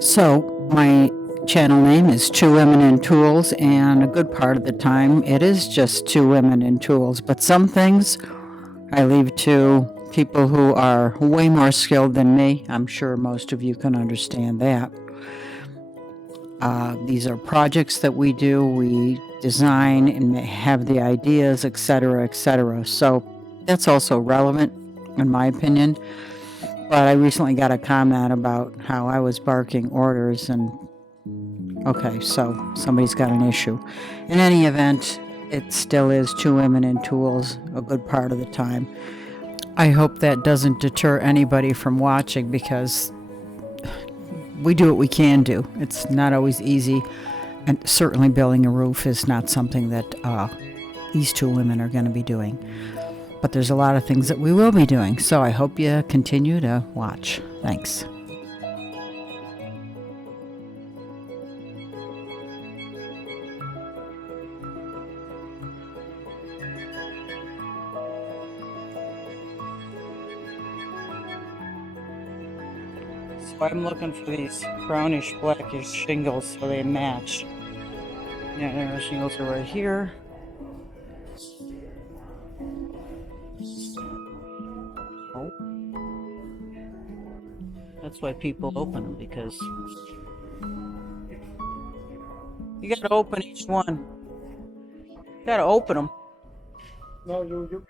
So, my channel name is Two Women in Tools, and a good part of the time it is just two women in tools. But some things I leave to people who are way more skilled than me. I'm sure most of you can understand that. These are projects that we do, we design and have the ideas, etc., etc. So, that's also relevant, in my opinion. But I recently got a comment about how I was barking orders, and okay, so somebody's got an issue. In any event, it still is two women in tools a good part of the time. I hope that doesn't deter anybody from watching, because we do what we can do. It's not always easy, and certainly building a roof is not something that these two women are going to be doing. But there's a lot of things that we will be doing, so I hope you continue to watch. Thanks. So I'm looking for these brownish blackish shingles so they match. Yeah, the shingles are right here. Oh. That's why people open them, because you gotta open each one. You gotta open them. No, you.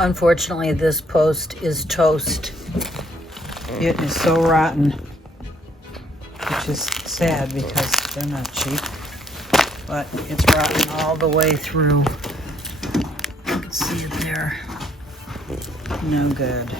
Unfortunately, this post is toast. It is so rotten, which is sad because they're not cheap, but it's rotten all the way through. You can see it there. No good.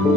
Most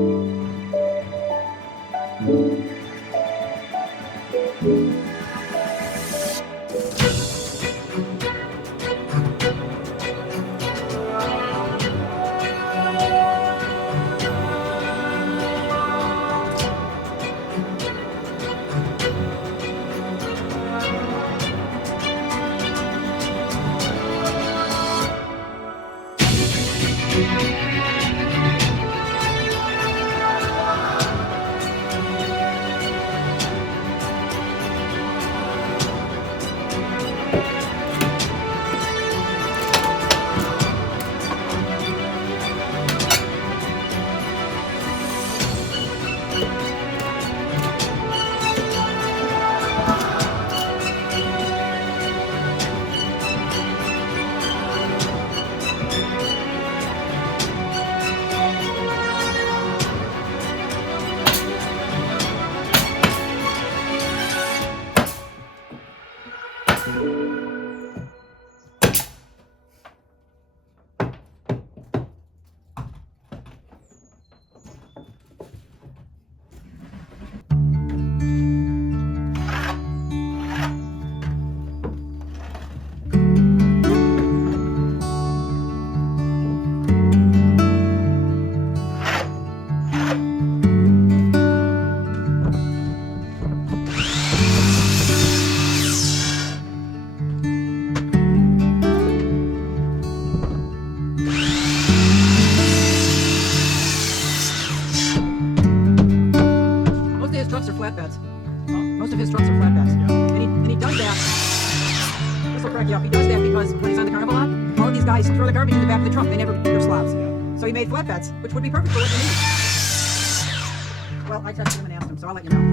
of his trucks are flatbeds. Most of his trucks are flatbeds. And he does that. This will crack you up. He does that because when he's on the carnival lot, all of these guys throw the garbage in the back of the truck. They never do their slabs. So he made flatbeds, which would be perfect for what you need. Well, I texted him and asked him, so I'll let you know.